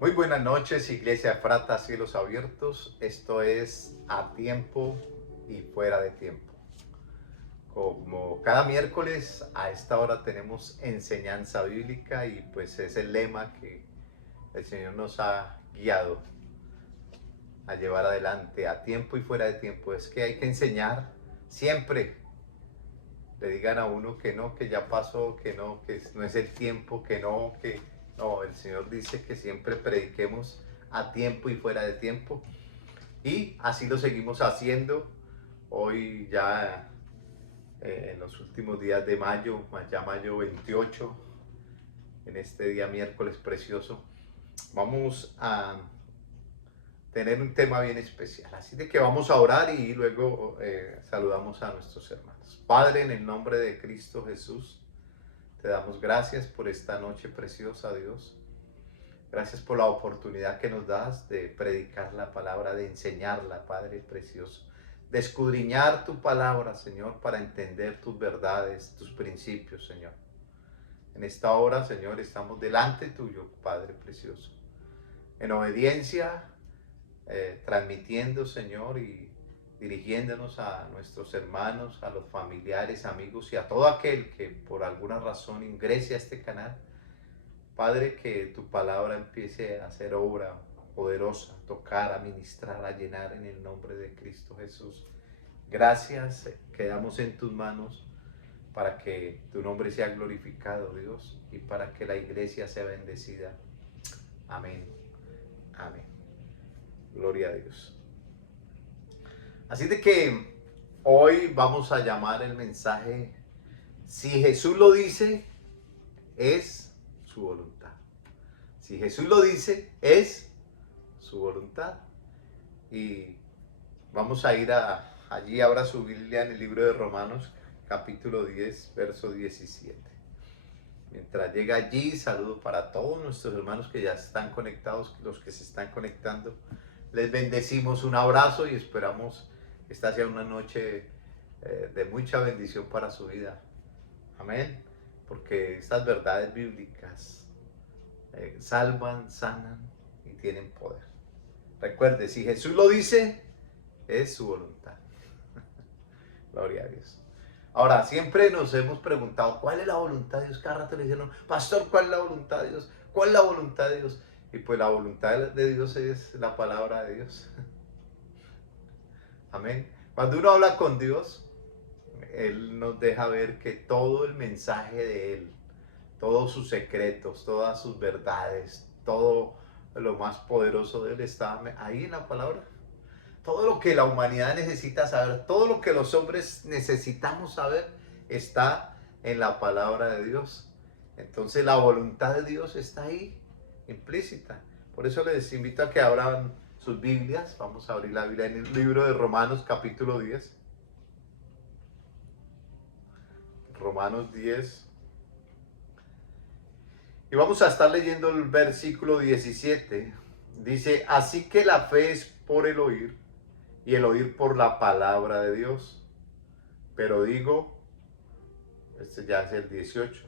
Muy buenas noches, Iglesia Efrata, cielos abiertos. Esto es A Tiempo y Fuera de Tiempo. Como cada miércoles a esta hora tenemos enseñanza bíblica y pues es el lema que el Señor nos ha guiado a llevar adelante a tiempo y fuera de tiempo. Es que hay que enseñar siempre. Le digan a uno que ya pasó, que no es el tiempo, que no, que no. El Señor dice que siempre prediquemos a tiempo y fuera de tiempo. Y así lo seguimos haciendo. Hoy ya en los últimos días de mayo, ya mayo 28, en este día miércoles precioso, vamos a tener un tema bien especial. Así de que vamos a orar y luego saludamos a nuestros hermanos. Padre, en el nombre de Cristo Jesús, te damos gracias por esta noche preciosa, Dios. Gracias por la oportunidad que nos das de predicar la palabra, de enseñarla, Padre precioso. De escudriñar tu palabra, Señor, para entender tus verdades, tus principios, Señor. En esta hora, Señor, estamos delante tuyo, Padre precioso. En obediencia, transmitiendo, Señor, y dirigiéndonos a nuestros hermanos, a los familiares, amigos y a todo aquel que por alguna razón ingrese a este canal. Padre, que tu palabra empiece a hacer obra poderosa, a tocar, a ministrar, a llenar en el nombre de Cristo Jesús. Gracias, quedamos en tus manos para que tu nombre sea glorificado, Dios, y para que la iglesia sea bendecida. Amén. Amén. Gloria a Dios. Así de que hoy vamos a llamar el mensaje, si Jesús lo dice, es su voluntad. Si Jesús lo dice, es su voluntad. Y vamos a ir allí, abra su Biblia en el libro de Romanos, capítulo 10, verso 17. Mientras llega allí, saludo para todos nuestros hermanos que ya están conectados, los que se están conectando. Les bendecimos, un abrazo y esperamos que esta sea una noche de mucha bendición para su vida. Amén. Porque estas verdades bíblicas salvan, sanan y tienen poder. Recuerde, si Jesús lo dice, es su voluntad. Gloria a Dios. Ahora, siempre nos hemos preguntado, ¿cuál es la voluntad de Dios? Cada rato le dicen, pastor, ¿cuál es la voluntad de Dios? ¿Cuál es la voluntad de Dios? Y pues la voluntad de Dios es la palabra de Dios. Amén. Cuando uno habla con Dios, Él nos deja ver que todo el mensaje de Él, todos sus secretos, todas sus verdades, todo lo más poderoso de Él está ahí en la palabra. Todo lo que la humanidad necesita saber, todo lo que los hombres necesitamos saber, está en la palabra de Dios. Entonces la voluntad de Dios está ahí, implícita. Por eso les invito a que abran sus Biblias. Vamos a abrir la Biblia en el libro de Romanos capítulo 10. Romanos 10. Y vamos a estar leyendo el versículo 17. Dice, así que la fe es por el oír y el oír por la palabra de Dios. Pero digo, este ya es el 18,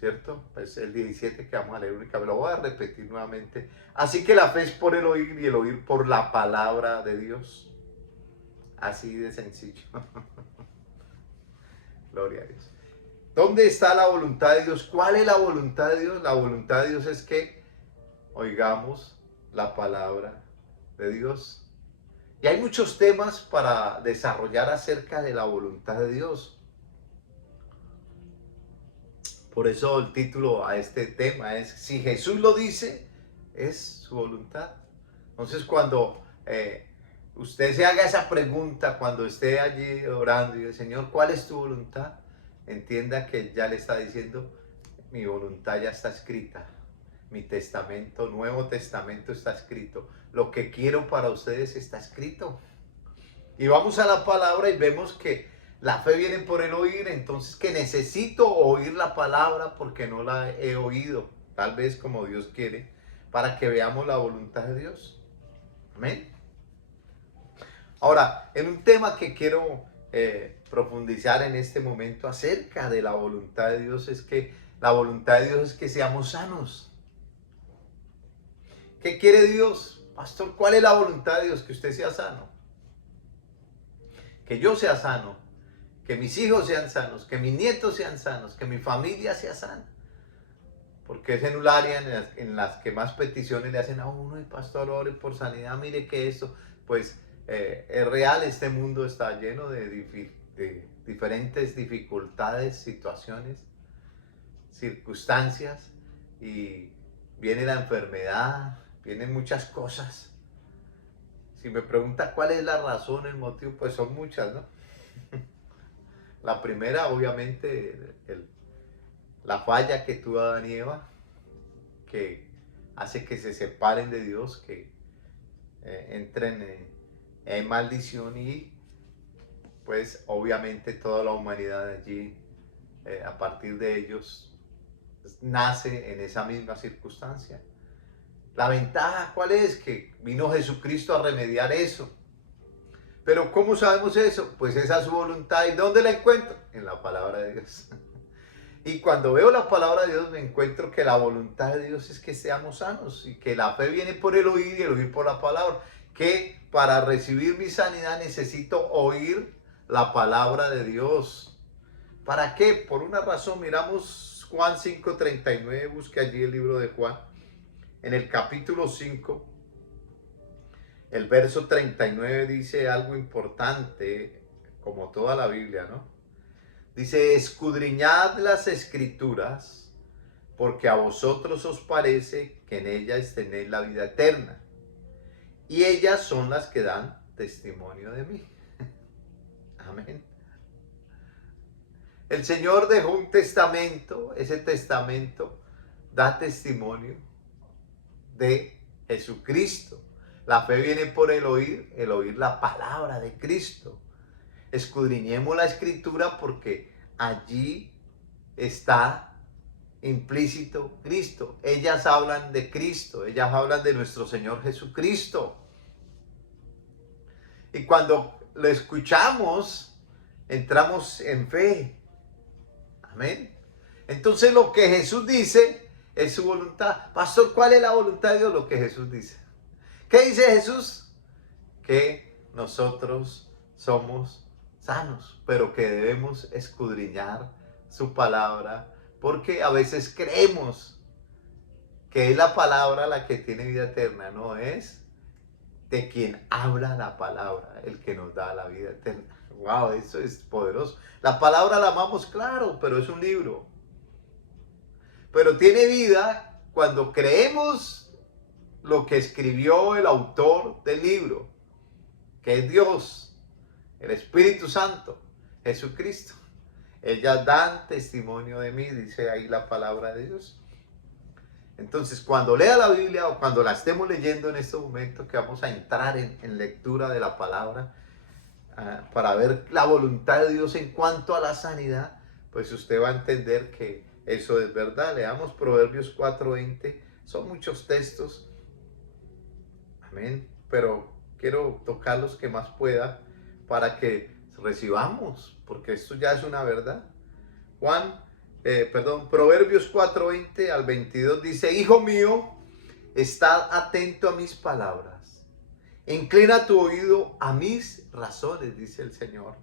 ¿cierto? Pues el 17 que vamos a leer únicamente, lo voy a repetir nuevamente. Así que la fe es por el oír y el oír por la palabra de Dios. Así de sencillo. Gloria a Dios. ¿Dónde está la voluntad de Dios? ¿Cuál es la voluntad de Dios? La voluntad de Dios es que oigamos la palabra de Dios. Y hay muchos temas para desarrollar acerca de la voluntad de Dios. Por eso el título a este tema es, si Jesús lo dice, es su voluntad. Entonces cuando usted se haga esa pregunta, cuando esté allí orando y diga, Señor, ¿cuál es tu voluntad? Entienda que ya le está diciendo, mi voluntad ya está escrita. Mi testamento, Nuevo Testamento está escrito. Lo que quiero para ustedes está escrito. Y vamos a la palabra y vemos que la fe viene por el oír, entonces que necesito oír la palabra porque no la he oído, tal vez como Dios quiere, para que veamos la voluntad de Dios. Amén. Ahora, en un tema que quiero profundizar en este momento acerca de la voluntad de Dios es que la voluntad de Dios es que seamos sanos. ¿Qué quiere Dios? Pastor, ¿cuál es la voluntad de Dios? Que usted sea sano. Que yo sea sano. Que mis hijos sean sanos. Que mis nietos sean sanos. Que mi familia sea sana. Porque es en un área en las que más peticiones le hacen a uno, y pastor, ore por sanidad, mire que esto, pues es real, este mundo está lleno de diferentes dificultades, situaciones, circunstancias, y viene la enfermedad, vienen muchas cosas. Si me pregunta cuál es la razón, el motivo, pues son muchas, ¿no? La primera, obviamente, la falla que tuvo Adán y Eva, que hace que se separen de Dios, que entren en maldición, y pues obviamente toda la humanidad allí, a partir de ellos, nace en esa misma circunstancia. La ventaja, ¿cuál es? Que vino Jesucristo a remediar eso. Pero ¿cómo sabemos eso? Pues esa es su voluntad. ¿Y dónde la encuentro? En la palabra de Dios. Y cuando veo la palabra de Dios, me encuentro que la voluntad de Dios es que seamos sanos, y que la fe viene por el oír y el oír por la palabra. Que para recibir mi sanidad necesito oír la palabra de Dios. ¿Para qué? Por una razón. Miramos Juan 5:39, busque allí el libro de Juan. En el capítulo 5, el verso 39 dice algo importante, como toda la Biblia, ¿no? Dice: escudriñad las escrituras, porque a vosotros os parece que en ellas tenéis la vida eterna, y ellas son las que dan testimonio de mí. Amén. El Señor dejó un testamento, ese testamento da testimonio de Jesucristo. La fe viene por el oír la palabra de Cristo. Escudriñemos la escritura, porque allí está implícito Cristo. Ellas hablan de Cristo, ellas hablan de nuestro Señor Jesucristo. Y cuando lo escuchamos, entramos en fe. Amén. Entonces lo que Jesús dice es su voluntad. Pastor, ¿cuál es la voluntad de Dios? Lo que Jesús dice. ¿Qué dice Jesús? Que nosotros somos sanos, pero que debemos escudriñar su palabra, porque a veces creemos que es la palabra la que tiene vida eterna. No, es de quien habla la palabra el que nos da la vida eterna. Wow, eso es poderoso. La palabra la amamos, claro, pero es un libro. Pero tiene vida cuando creemos lo que escribió el autor del libro, que es Dios, el Espíritu Santo, Jesucristo. Ellas dan testimonio de mí, dice ahí la palabra de Dios. Entonces, cuando lea la Biblia, o cuando la estemos leyendo en este momento, que vamos a entrar en lectura de la palabra, para ver la voluntad de Dios en cuanto a la sanidad, pues usted va a entender que eso es verdad. Leamos Proverbios 4:20. Son muchos textos. Amén. Pero quiero tocar los que más pueda para que recibamos, porque esto ya es una verdad. Proverbios 4:20 al 22 dice: hijo mío, estad atento a mis palabras, inclina tu oído a mis razones, dice el Señor.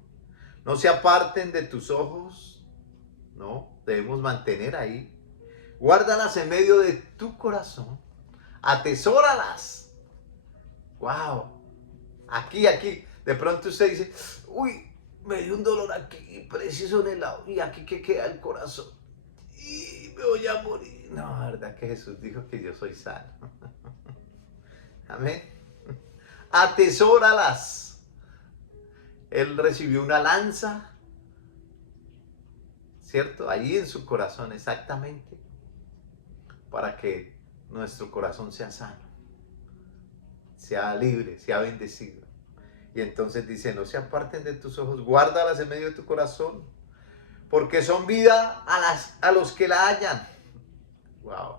No se aparten de tus ojos, no, debemos mantener ahí. Guárdalas en medio de tu corazón, atesóralas. Wow, aquí, de pronto usted dice: uy, me dio un dolor aquí, preciso en el lado, y aquí que queda el corazón, y me voy a morir. No, la verdad que Jesús dijo que yo soy sano. Amén. Atesóralas. Él recibió una lanza, ¿cierto? Ahí en su corazón, exactamente, para que nuestro corazón sea sano, sea libre, sea bendecido. Y entonces dice: no se aparten de tus ojos, guárdalas en medio de tu corazón, porque son vida a los que la hallan. Wow.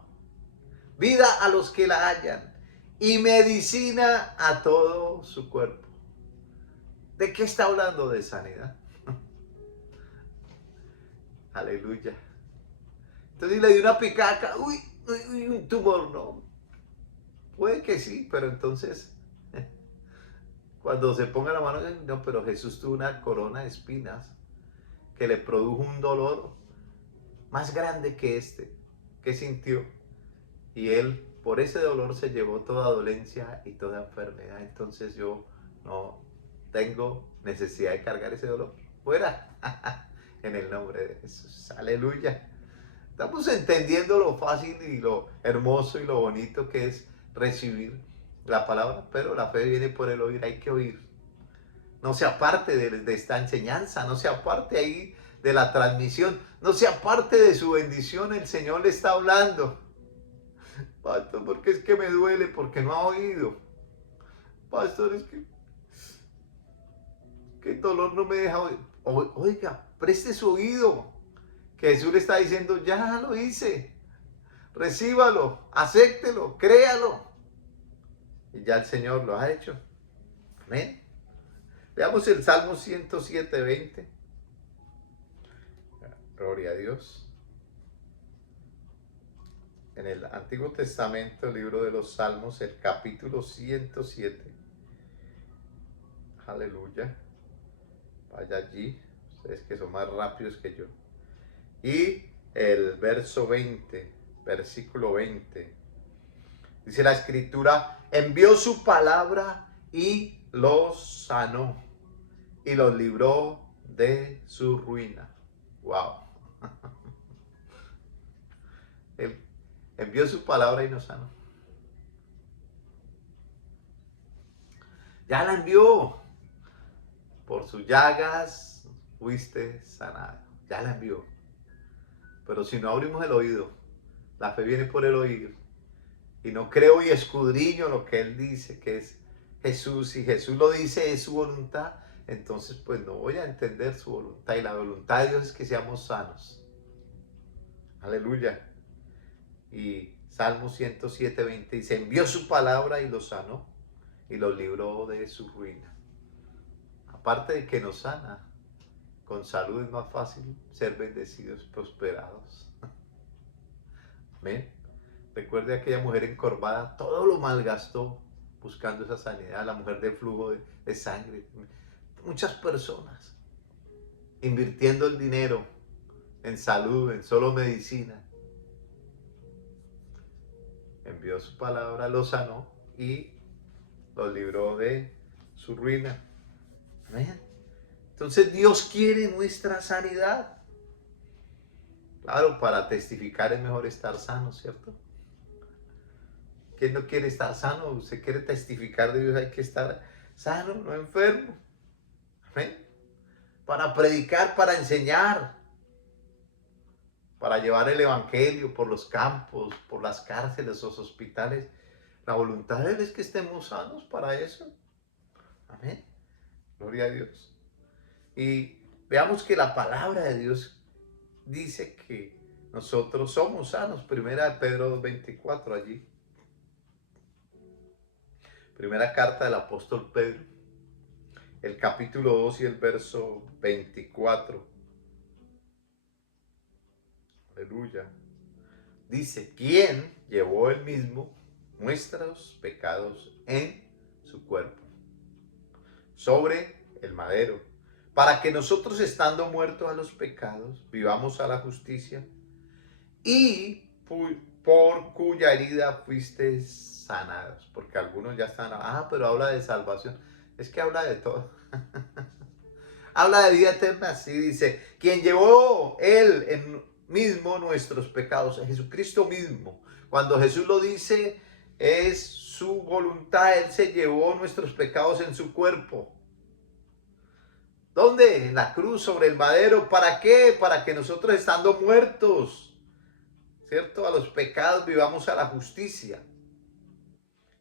Vida a los que la hallan, y medicina a todo su cuerpo. ¿De qué está hablando? De sanidad. Aleluya. Entonces le dio una picaca, uy, un tumor, no. Puede que sí, pero entonces cuando se ponga la mano, no, pero Jesús tuvo una corona de espinas que le produjo un dolor más grande que este, que sintió. Y él por ese dolor se llevó toda dolencia y toda enfermedad. Entonces yo no tengo necesidad de cargar ese dolor. Fuera. En el nombre de Jesús. Aleluya. Estamos entendiendo lo fácil y lo hermoso y lo bonito que es recibir la palabra, pero la fe viene por el oír, hay que oír. No se aparte de esta enseñanza, no se aparte ahí de la transmisión, no se aparte de su bendición, el Señor le está hablando. Pastor, porque es que me duele, porque no ha oído. Pastor, es que el dolor no me deja oír. Oiga, preste su oído, que Jesús le está diciendo, ya lo hice. Recíbalo, acéptelo, créalo. Y ya el Señor lo ha hecho. Amén. Veamos el Salmo 107, 20. Gloria a Dios. En el Antiguo Testamento, el libro de los Salmos, el capítulo 107. Aleluya. Vaya allí, ustedes que son más rápidos que yo. Y el verso 20, versículo 20. Dice la escritura, envió su palabra y los sanó y los libró de su ruina. Wow. Él envió su palabra y nos sanó. Ya la envió. Por sus llagas fuiste sanado. Ya la envió. Pero si no abrimos el oído, la fe viene por el oír. Y no creo y escudriño lo que Él dice, que es Jesús. Si Jesús lo dice, es su voluntad. Entonces, pues no voy a entender su voluntad. Y la voluntad de Dios es que seamos sanos. Aleluya. Y Salmo 107, 20 dice, envió su palabra y los sanó y los libró de su ruina. Aparte de que nos sana, con salud es más fácil ser bendecidos, prosperados. Amén. Recuerde aquella mujer encorvada, todo lo malgastó buscando esa sanidad, la mujer del flujo de sangre. Muchas personas invirtiendo el dinero en salud, en solo medicina. Envió su palabra, lo sanó y lo libró de su ruina. Amén. Entonces Dios quiere nuestra sanidad. Claro, para testificar es mejor estar sano, ¿cierto? ¿Quién no quiere estar sano? Usted quiere testificar de Dios, hay que estar sano, no enfermo. Amén. Para predicar, para enseñar, para llevar el evangelio por los campos, por las cárceles, los hospitales. La voluntad de Él es que estemos sanos para eso. Amén. Gloria a Dios. Y veamos que la palabra de Dios dice que nosotros somos sanos. Primera de Pedro 2:24 allí. Primera carta del apóstol Pedro. El capítulo 2 y el verso 24. Aleluya. Dice, ¿quién llevó él mismo nuestros pecados en su cuerpo sobre el madero, para que nosotros, estando muertos a los pecados, vivamos a la justicia, y por cuya herida fuiste sanados? Porque algunos ya están, pero habla de salvación. Es que habla de todo. Habla de vida eterna, sí, dice, quien llevó él en mismo nuestros pecados, Jesucristo mismo. Cuando Jesús lo dice, es su voluntad, Él se llevó nuestros pecados en su cuerpo. ¿Dónde? En la cruz, sobre el madero. ¿Para qué? Para que nosotros, estando muertos, ¿cierto?, a los pecados, vivamos a la justicia.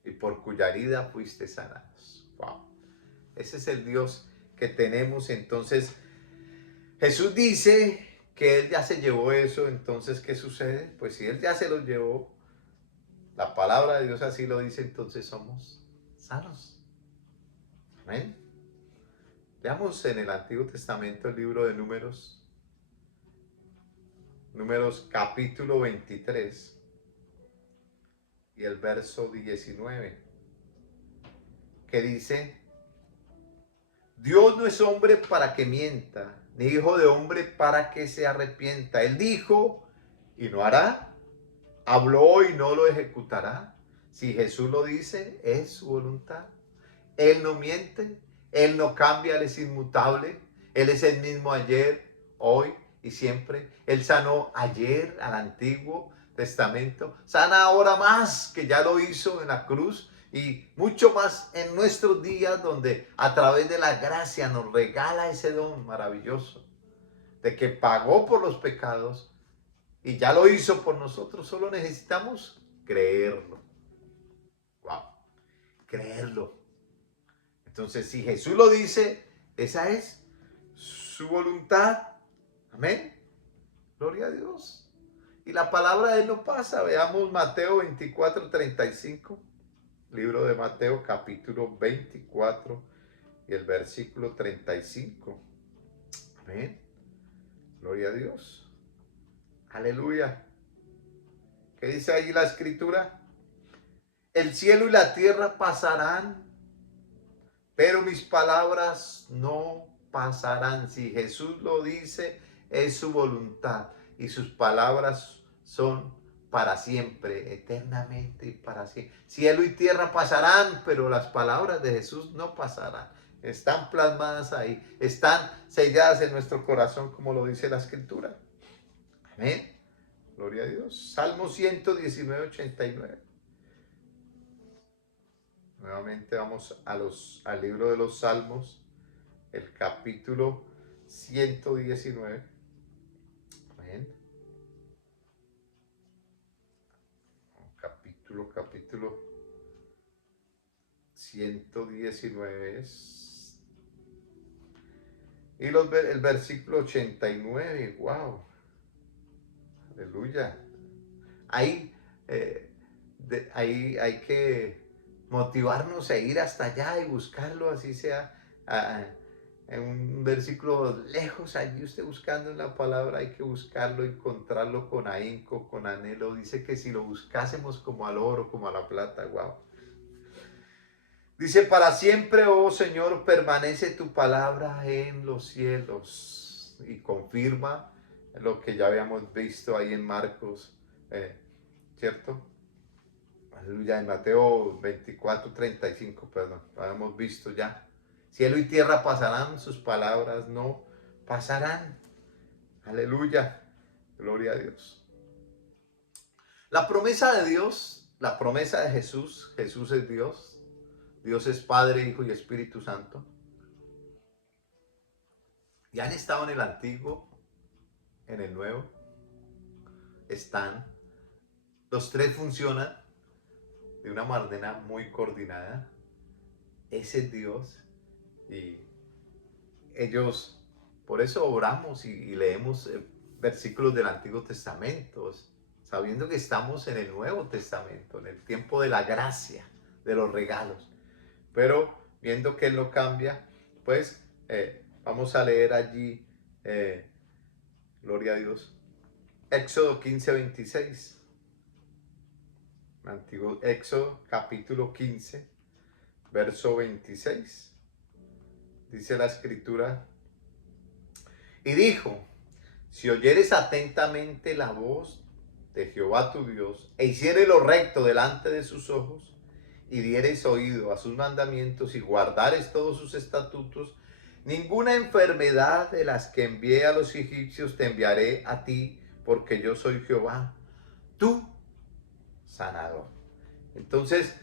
Y por cuya herida fuiste sanados. Wow. Ese es el Dios que tenemos. Entonces, Jesús dice que Él ya se llevó eso. Entonces, ¿qué sucede? Pues si Él ya se lo llevó, la palabra de Dios así lo dice, entonces somos sanos. Amén. Veamos en el Antiguo Testamento el libro de Números. Números capítulo 23. y el verso 19, que dice: Dios no es hombre para que mienta, ni hijo de hombre para que se arrepienta. Él dijo y no hará, habló y no lo ejecutará. Si Jesús lo dice, es su voluntad. Él no miente, Él no cambia, Él es inmutable. Él es el mismo ayer, hoy y siempre. Él sanó ayer al Antiguo Testamento. Sana ahora más, que ya lo hizo en la cruz. Y mucho más en nuestros días, donde a través de la gracia nos regala ese don maravilloso de que pagó por los pecados y ya lo hizo por nosotros. Solo necesitamos creerlo. Wow, creerlo. Entonces, si Jesús lo dice, esa es su voluntad. Amén. Gloria a Dios. Y la palabra de Él no pasa. Veamos Mateo 24:35. Libro de Mateo, capítulo 24 y el versículo 35. Amén. Gloria a Dios. Aleluya. ¿Qué dice ahí la escritura? El cielo y la tierra pasarán, pero mis palabras no pasarán. Si Jesús lo dice, es su voluntad y sus palabras son para siempre, eternamente y para siempre. Cielo y tierra pasarán, pero las palabras de Jesús no pasarán. Están plasmadas ahí, están selladas en nuestro corazón, como lo dice la escritura. Amén. Gloria a Dios. Salmo 119, 89. Nuevamente vamos al libro de los Salmos, el capítulo 119. Amén. Capítulo 119 es. Y el versículo 89. Wow. Aleluya. Ahí, ahí hay que motivarnos a ir hasta allá y buscarlo, así sea en un versículo lejos, allí usted buscando en la palabra, hay que buscarlo, encontrarlo con ahínco, con anhelo. Dice que si lo buscásemos como al oro, como a la plata, wow. Dice: para siempre, oh Señor, permanece tu palabra en los cielos. Y confirma lo que ya habíamos visto ahí en Marcos, ¿cierto? Aleluya, en Mateo 24:35, perdón, lo hemos visto ya. Cielo y tierra pasarán, sus palabras no pasarán. Aleluya, gloria a Dios. La promesa de Dios, la promesa de Jesús, Jesús es Dios. Dios es Padre, Hijo y Espíritu Santo. Y han estado en el Antiguo, en el Nuevo. Están. Los tres funcionan de una manera muy coordinada. Ese es Dios. Y ellos, por eso oramos y leemos versículos del Antiguo Testamento, sabiendo que estamos en el Nuevo Testamento, en el tiempo de la gracia, de los regalos. Pero viendo que Él no cambia, pues vamos a leer allí, gloria a Dios, Éxodo 15:26. Antiguo Éxodo capítulo 15, verso 26. Dice la escritura: y dijo: si oyeres atentamente la voz de Jehová tu Dios, e hicieres lo recto delante de sus ojos, y dieres oído a sus mandamientos, y guardares todos sus estatutos, ninguna enfermedad de las que envié a los egipcios te enviaré a ti, porque yo soy Jehová, tu sanador. Entonces,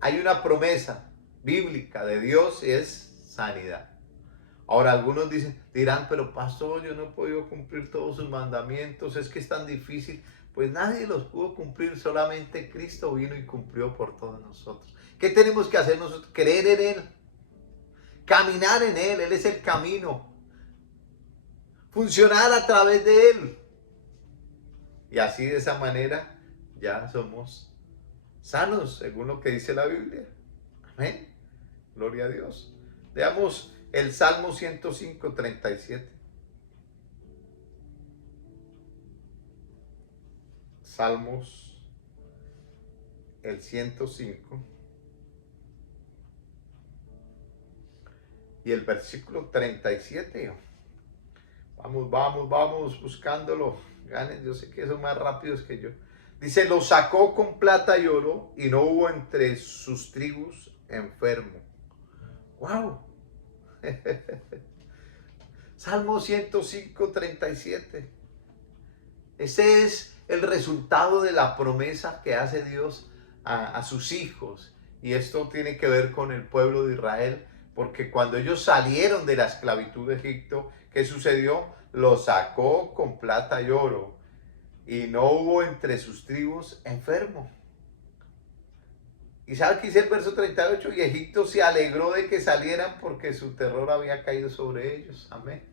hay una promesa bíblica de Dios y es sanidad. Ahora, algunos dirán: pero pastor, yo no he podido cumplir todos sus mandamientos, es que es tan difícil. Pues nadie los pudo cumplir, solamente Cristo vino y cumplió por todos nosotros. ¿Qué tenemos que hacer nosotros? Creer en Él, caminar en Él, Él es el camino, funcionar a través de Él. Y así, de esa manera, ya somos sanos, según lo que dice la Biblia. Amén. Gloria a Dios. Veamos el Salmo 105:37. Salmos el 105 y el versículo 37. Vamos buscándolo. Ganen, yo sé que son más rápidos que yo. Dice, lo sacó con plata y oro y no hubo entre sus tribus enfermo. ¡Wow! Salmo 105, 37. Ese es el resultado de la promesa que hace Dios a sus hijos. Y esto tiene que ver con el pueblo de Israel, porque cuando ellos salieron de la esclavitud de Egipto, ¿qué sucedió? Lo sacó con plata y oro, y no hubo entre sus tribus enfermo. ¿Y sabe qué dice el verso 38? Y Egipto se alegró de que salieran porque su terror había caído sobre ellos. Amén.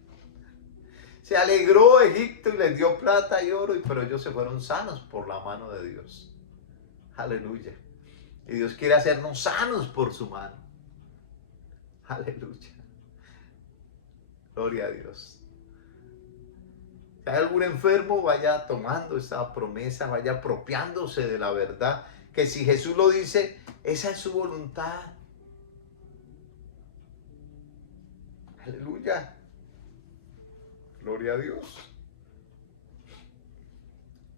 Se alegró Egipto y les dio plata y oro, pero ellos se fueron sanos por la mano de Dios. Aleluya. Y Dios quiere hacernos sanos por su mano. Aleluya. Gloria a Dios. Si hay algún enfermo, vaya tomando esta promesa, vaya apropiándose de la verdad, que si Jesús lo dice, esa es su voluntad. Aleluya. Gloria a Dios.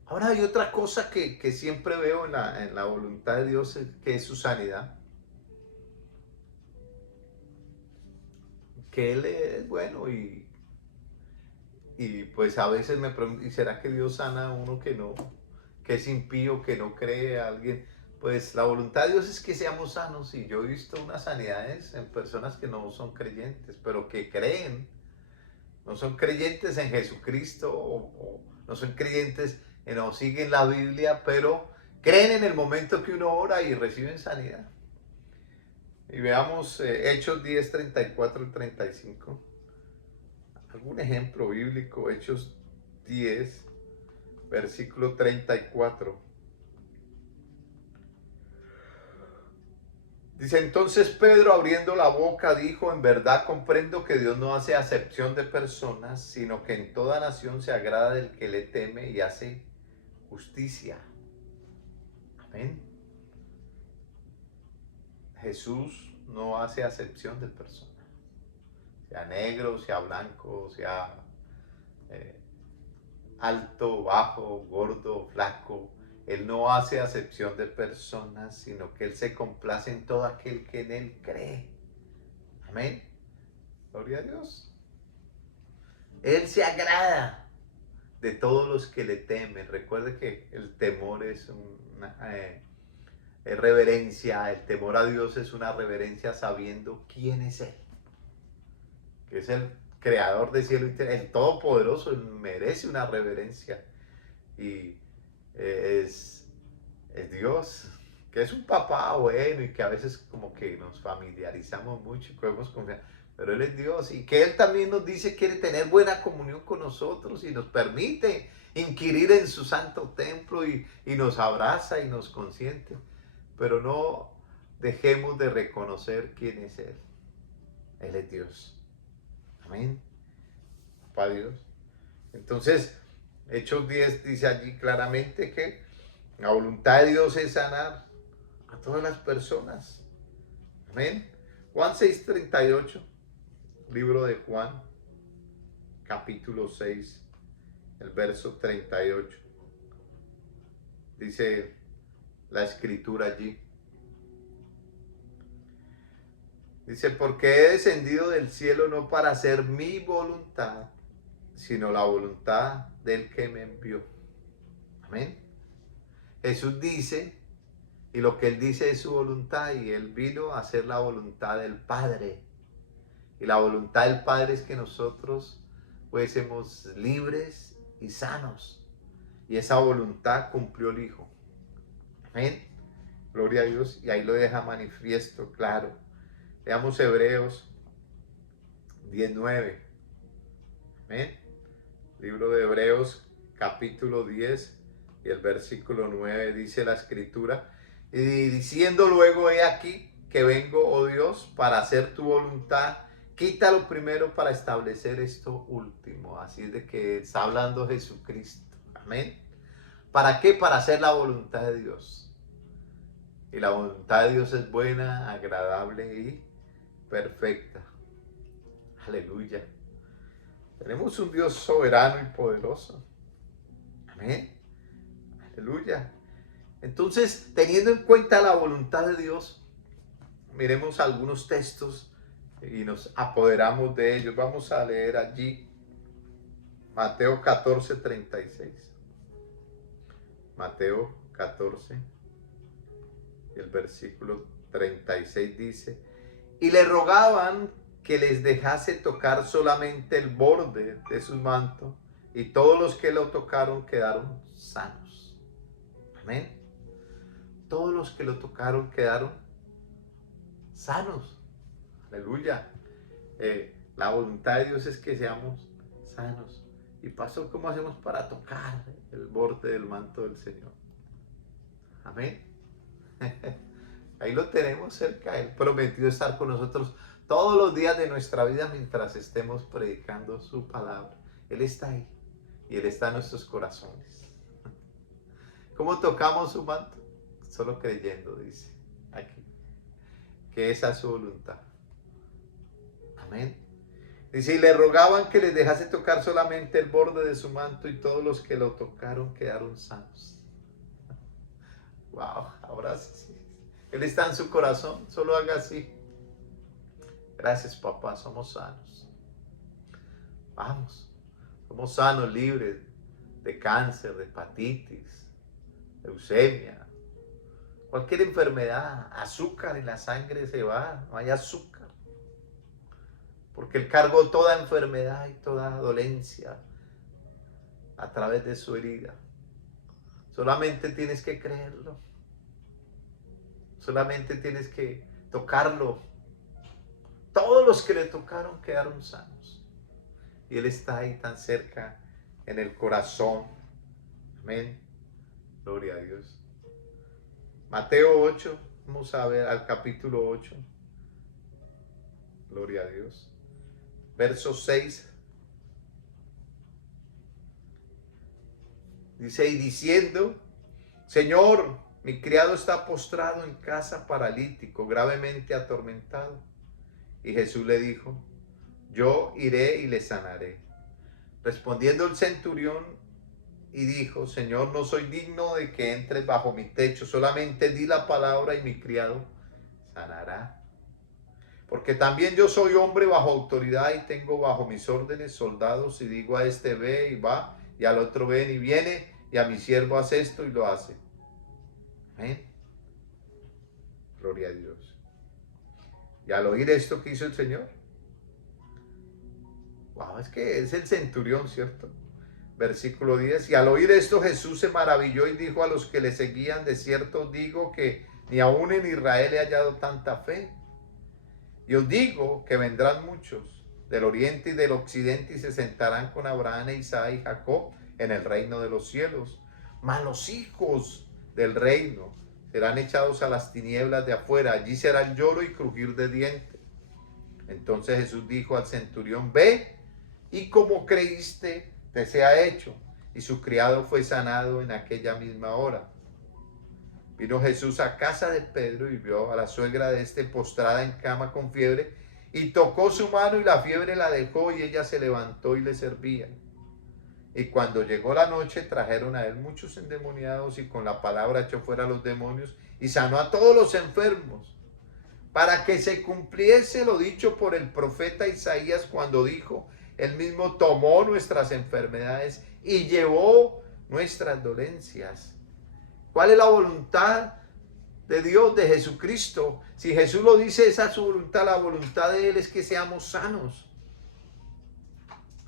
Ahora hay otra cosa que siempre veo en la voluntad de Dios, que es su sanidad. Que Él es bueno y pues a veces me pregunto, ¿y será que Dios sana a uno que no, que es impío, que no cree a alguien? Pues la voluntad de Dios es que seamos sanos, y yo he visto unas sanidades en personas que no son creyentes, pero que creen. No son creyentes en Jesucristo o no son creyentes, no siguen la Biblia, pero creen en el momento que uno ora y reciben sanidad. Y veamos Hechos 10, 34 y 35. Algún ejemplo bíblico. Hechos 10, versículo 34. Dice, entonces Pedro, abriendo la boca, dijo, en verdad comprendo que Dios no hace acepción de personas, sino que en toda nación se agrada del que le teme y hace justicia. Amén. Jesús no hace acepción de personas, sea negro, sea blanco, sea alto, bajo, gordo, flaco. Él no hace acepción de personas, sino que Él se complace en todo aquel que en Él cree. Amén. Gloria a Dios. Él se agrada de todos los que le temen. Recuerde que el temor es una reverencia. El temor a Dios es una reverencia sabiendo quién es Él. Que es el creador de cielo y tierra, el todopoderoso. Él merece una reverencia. Y es Dios, que es un papá bueno y que a veces como que nos familiarizamos mucho y podemos confiar, pero Él es Dios, y que Él también nos dice quiere tener buena comunión con nosotros y nos permite inquirir en su santo templo y nos abraza y nos consiente, pero no dejemos de reconocer quién es Él. Él es Dios. Amén. Papá Dios. Entonces, Hechos 10 dice allí claramente que la voluntad de Dios es sanar a todas las personas. Amén. Juan 6:38, libro de Juan, capítulo 6, el verso 38. Dice la escritura allí. Dice, porque he descendido del cielo no para hacer mi voluntad, sino la voluntad del que me envió. Amén. Jesús dice, y lo que Él dice es su voluntad, y Él vino a hacer la voluntad del Padre. Y la voluntad del Padre es que nosotros fuésemos libres y sanos. Y esa voluntad cumplió el Hijo. Amén. Gloria a Dios. Y ahí lo deja manifiesto, claro. Veamos Hebreos 19. Amén. Libro de Hebreos, capítulo 10 y el versículo 9, dice la escritura, y diciendo luego, he aquí que vengo, oh Dios, para hacer tu voluntad, quítalo primero para establecer esto último. Así es de que está hablando Jesucristo. Amén. ¿Para qué? Para hacer la voluntad de Dios. Y la voluntad de Dios es buena, agradable y perfecta. Aleluya. Tenemos un Dios soberano y poderoso. Amén. Aleluya. Entonces, teniendo en cuenta la voluntad de Dios, miremos algunos textos y nos apoderamos de ellos. Vamos a leer allí Mateo 14:36. Mateo 14, el versículo 36 dice: y le rogaban que les dejase tocar solamente el borde de su manto, y todos los que lo tocaron quedaron sanos. Amén. Todos los que lo tocaron quedaron sanos. Aleluya. La voluntad de Dios es que seamos sanos. Y pastor, ¿cómo hacemos para tocar el borde del manto del Señor? Amén. Ahí lo tenemos cerca. Él prometió estar con nosotros todos los días de nuestra vida mientras estemos predicando su palabra. Él está ahí y Él está en nuestros corazones. ¿Cómo tocamos su manto? Solo creyendo, dice aquí, que esa es su voluntad. Amén. Dice, y le rogaban que les dejase tocar solamente el borde de su manto, y todos los que lo tocaron quedaron sanos. Wow, ahora sí. Él está en su corazón, solo haga así. Gracias, papá, somos sanos. Vamos, somos sanos, libres de cáncer, de hepatitis, leucemia, cualquier enfermedad. Azúcar en la sangre se va, no hay azúcar. Porque Él cargó toda enfermedad y toda dolencia a través de su herida. Solamente tienes que creerlo. Solamente tienes que tocarlo. Todos los que le tocaron quedaron sanos. Y Él está ahí tan cerca en el corazón. Amén. Gloria a Dios. Mateo 8. Vamos a ver al capítulo 8. Gloria a Dios. Verso 6. Dice, y diciendo, Señor, mi criado está postrado en casa paralítico, gravemente atormentado. Y Jesús le dijo, yo iré y le sanaré. Respondiendo el centurión y dijo, Señor, no soy digno de que entres bajo mi techo, solamente di la palabra y mi criado sanará. Porque también yo soy hombre bajo autoridad y tengo bajo mis órdenes soldados, y digo a este ve y va, y al otro ven y viene, y a mi siervo hace esto y lo hace. Amén. Gloria a Dios. Y al oír esto, ¿qué hizo el Señor? Wow, es que es el centurión, ¿cierto? Versículo 10. Y al oír esto, Jesús se maravilló y dijo a los que le seguían, de cierto digo que ni aún en Israel he hallado tanta fe. Y os digo que vendrán muchos del oriente y del occidente y se sentarán con Abraham, Isaac y Jacob en el reino de los cielos. Mas los hijos del reino serán echados a las tinieblas de afuera. Allí será el lloro y crujir de dientes. Entonces Jesús dijo al centurión, ve y como creíste te sea hecho. Y su criado fue sanado en aquella misma hora. Vino Jesús a casa de Pedro y vio a la suegra de este postrada en cama con fiebre, y tocó su mano y la fiebre la dejó, y ella se levantó y le servía. Y cuando llegó la noche trajeron a él muchos endemoniados, y con la palabra echó fuera a los demonios y sanó a todos los enfermos, para que se cumpliese lo dicho por el profeta Isaías cuando dijo, él mismo tomó nuestras enfermedades y llevó nuestras dolencias. ¿Cuál es la voluntad de Dios, de Jesucristo? Si Jesús lo dice, esa es su voluntad. La voluntad de Él es que seamos sanos.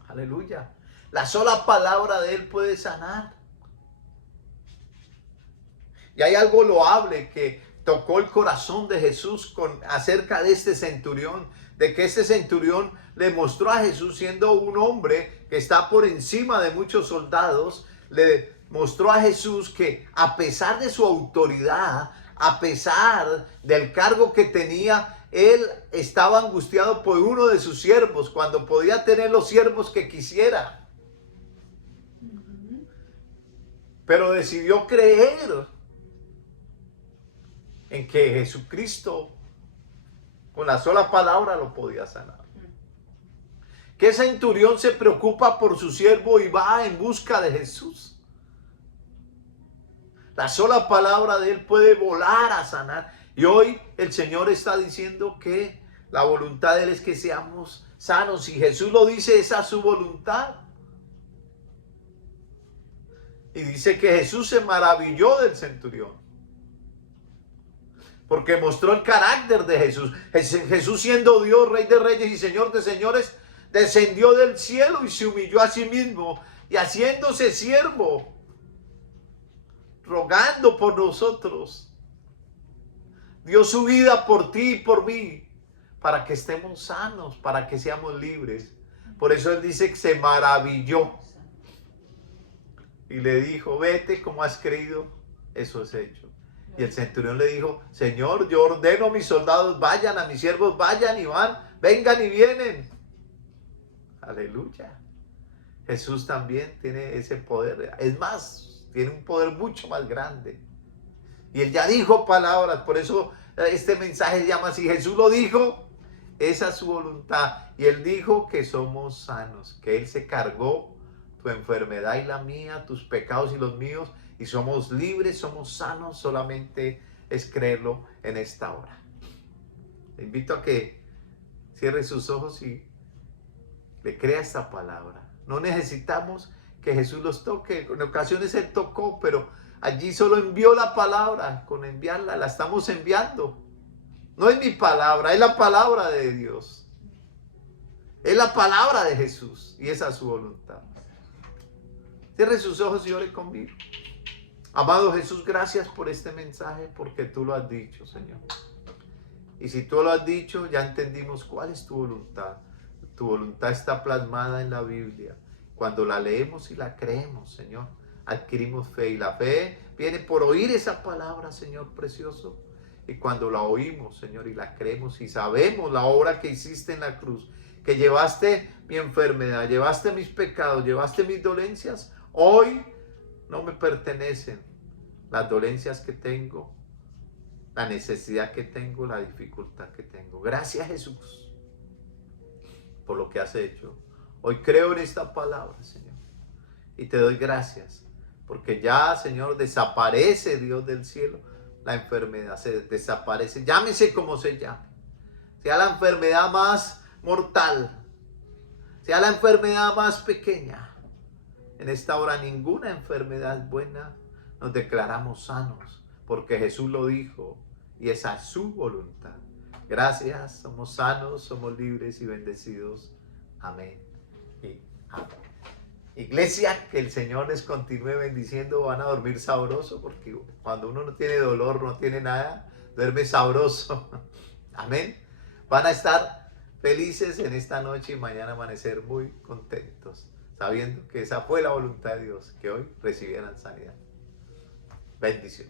Aleluya. La sola palabra de Él puede sanar. Y hay algo loable que tocó el corazón de Jesús acerca de este centurión, de que este centurión le mostró a Jesús, siendo un hombre que está por encima de muchos soldados, le mostró a Jesús que a pesar de su autoridad, a pesar del cargo que tenía, él estaba angustiado por uno de sus siervos, cuando podía tener los siervos que quisiera. Pero decidió creer. en que Jesucristo con la sola palabra lo podía sanar. Que centurión se preocupa por su siervo y va en busca de Jesús. La sola palabra de él puede volar a sanar. Y hoy el Señor está diciendo que la voluntad de él es que seamos sanos. Si Jesús lo dice, esa es su voluntad. Y dice que Jesús se maravilló del centurión, porque mostró el carácter de Jesús. Jesús, siendo Dios, Rey de Reyes y Señor de Señores, descendió del cielo y se humilló a sí mismo, y haciéndose siervo, rogando por nosotros, dio su vida por ti y por mí, para que estemos sanos, para que seamos libres. Por eso él dice que se maravilló y le dijo: vete, como has creído, eso es hecho. Y el centurión le dijo: Señor, yo ordeno a mis soldados, vayan, a mis siervos, vayan y van, vengan y vienen. Aleluya. Jesús también tiene ese poder. Es más, tiene un poder mucho más grande. Y él ya dijo palabras, por eso este mensaje se llama así. Jesús lo dijo, esa es su voluntad. Y él dijo que somos sanos, que él se cargó tu enfermedad y la mía, tus pecados y los míos, y somos libres, somos sanos. Solamente es creerlo en esta hora. Te invito a que cierre sus ojos y le crea esta palabra. No necesitamos que Jesús los toque. En ocasiones él tocó, pero allí solo envió la palabra. Con enviarla, la estamos enviando. No es mi palabra, es la palabra de Dios. Es la palabra de Jesús, y esa es su voluntad. Cierre sus ojos y ore conmigo. Amado Jesús, gracias por este mensaje, porque tú lo has dicho, Señor. Y si tú lo has dicho, ya entendimos cuál es tu voluntad. Tu voluntad está plasmada en la Biblia. Cuando la leemos y la creemos, Señor, adquirimos fe. Y la fe viene por oír esa palabra, Señor precioso. Y cuando la oímos, Señor, y la creemos y sabemos la obra que hiciste en la cruz, que llevaste mi enfermedad, llevaste mis pecados, llevaste mis dolencias, hoy no me pertenecen las dolencias que tengo, la necesidad que tengo, la dificultad que tengo. Gracias, Jesús, por lo que has hecho. Hoy creo en esta palabra, Señor, y te doy gracias, porque ya, Señor, desaparece, Dios del cielo, la enfermedad, se desaparece, llámese como se llame, sea la enfermedad más mortal, sea la enfermedad más pequeña. En esta hora ninguna enfermedad es buena. Nos declaramos sanos, porque Jesús lo dijo, y esa es su voluntad. Gracias, somos sanos, somos libres y bendecidos. Amén y amén. Iglesia, que el Señor les continúe bendiciendo. Van a dormir sabroso, porque cuando uno no tiene dolor, no tiene nada, duerme sabroso. Amén. Van a estar felices en esta noche y mañana amanecer muy contentos, sabiendo que esa fue la voluntad de Dios, que hoy recibieran sanidad. Bendición.